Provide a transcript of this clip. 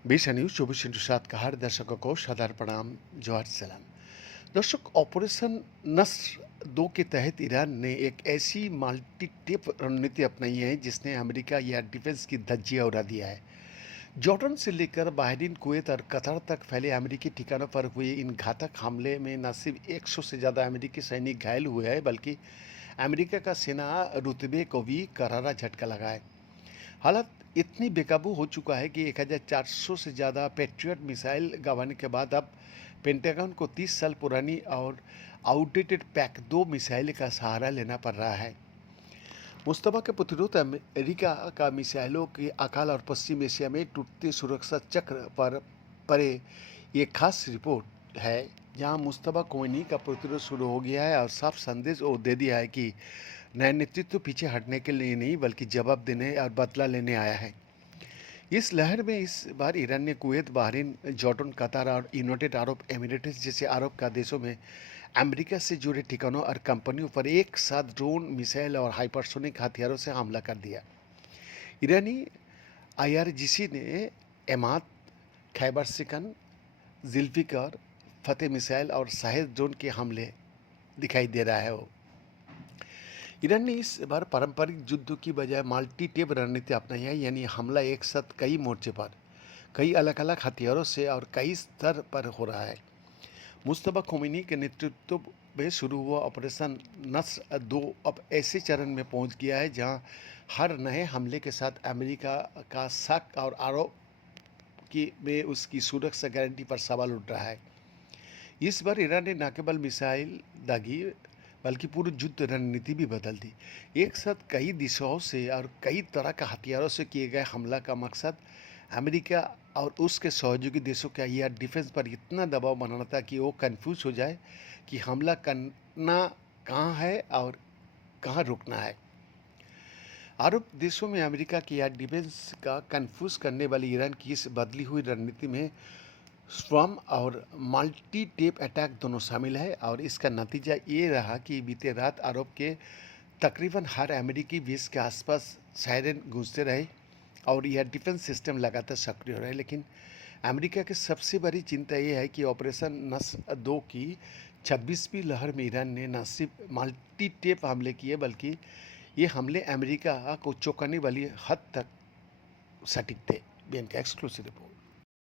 बीसा न्यूज 24/7 का हर दर्शकों को सादर प्रणाम, जोहार सलाम। दर्शक, ऑपरेशन नस्र 2 के तहत ईरान ने एक ऐसी मल्टी टेप रणनीति अपनाई है जिसने अमेरिका या डिफेंस की धज्जियां उड़ा दिया है। जॉर्डन से लेकर बहरीन, कुवैत और कतर तक फैले अमेरिकी ठिकानों पर हुए इन घातक हमले में न सिर्फ 100 से ज़्यादा अमेरिकी सैनिक घायल हुए हैं, बल्कि अमेरिका का सेना रुतबे को भी करारा झटका लगा है। हालात इतनी बेकाबू हो चुका है कि 1400 से ज़्यादा पैट्रियट मिसाइल गंवाने के बाद अब पेंटागन को 30 साल पुरानी और आउटडेटेड पैक 2 मिसाइल का सहारा लेना पड़ रहा है। मुश्तबा के प्रतिरोध अमेरिका का मिसाइलों के अकाल और पश्चिम एशिया में टूटते सुरक्षा चक्र पर परे ये खास रिपोर्ट है, जहां मुश्तबा कोइनी का प्रतिरोध शुरू हो गया है और साफ संदेश वो दे दिया है कि नया नेतृत्व पीछे हटने के लिए नहीं बल्कि जवाब देने और बदला लेने आया है। इस लहर में इस बार ईरान ने कुवैत, बहरीन, जॉर्डन, कतार और यूनाइटेड अरब एमिरेट्स जैसे अरब का देशों में अमेरिका से जुड़े ठिकानों और कंपनियों पर एक साथ ड्रोन, मिसाइल और हाइपरसोनिक हथियारों से हमला कर दिया। ईरानी आईआरजीसी ने एमाद, खैबर सिकन, जुल्फिकार, फतेह मिसाइल और शाहिद ड्रोन के हमले दिखाई दे रहा है। वो ईरान ने इस बार पारंपरिक युद्ध की बजाय मल्टी टेप रणनीति अपनाई है, यानी हमला एक साथ कई मोर्चे पर, कई अलग अलग हथियारों से और कई स्तर पर हो रहा है। मुश्तबा खोमेनी के नेतृत्व में शुरू हुआ ऑपरेशन नस्र 2 अब ऐसे चरण में पहुंच गया है जहां हर नए हमले के साथ अमेरिका का शक और आरोप की में उसकी सुरक्षा गारंटी पर सवाल उठ रहा है। इस बार ईरान ने न केवल मिसाइल दागी बल्कि पूरी युद्ध रणनीति भी बदल दी। एक साथ कई दिशाओं से और कई तरह का हथियारों से किए गए हमला का मकसद अमेरिका और उसके सहयोगी देशों का एयर डिफेंस पर इतना दबाव बनाना था कि वो कंफ्यूज हो जाए कि हमला करना कहाँ है और कहाँ रुकना है। अरब देशों में अमेरिका की एयर डिफेंस का कंफ्यूज करने वाली ईरान की इस बदली हुई रणनीति में स्वम और मल्टी टेप अटैक दोनों शामिल है, और इसका नतीजा ये रहा कि बीते रात अरब के तकरीबन हर अमेरिकी बेस के आसपास सायरन गूंजते रहे और यह डिफेंस सिस्टम लगातार सक्रिय रहे। लेकिन अमेरिका की सबसे बड़ी चिंता ये है कि ऑपरेशन नस्र 2 की 26वीं लहर में ईरान ने न सिर्फ मल्टी टेप हमले किए बल्कि ये हमले अमेरिका को चौंकाने वाली हद तक सटीक थे। बीएन का एक्सक्लूसिव रिपोर्ट।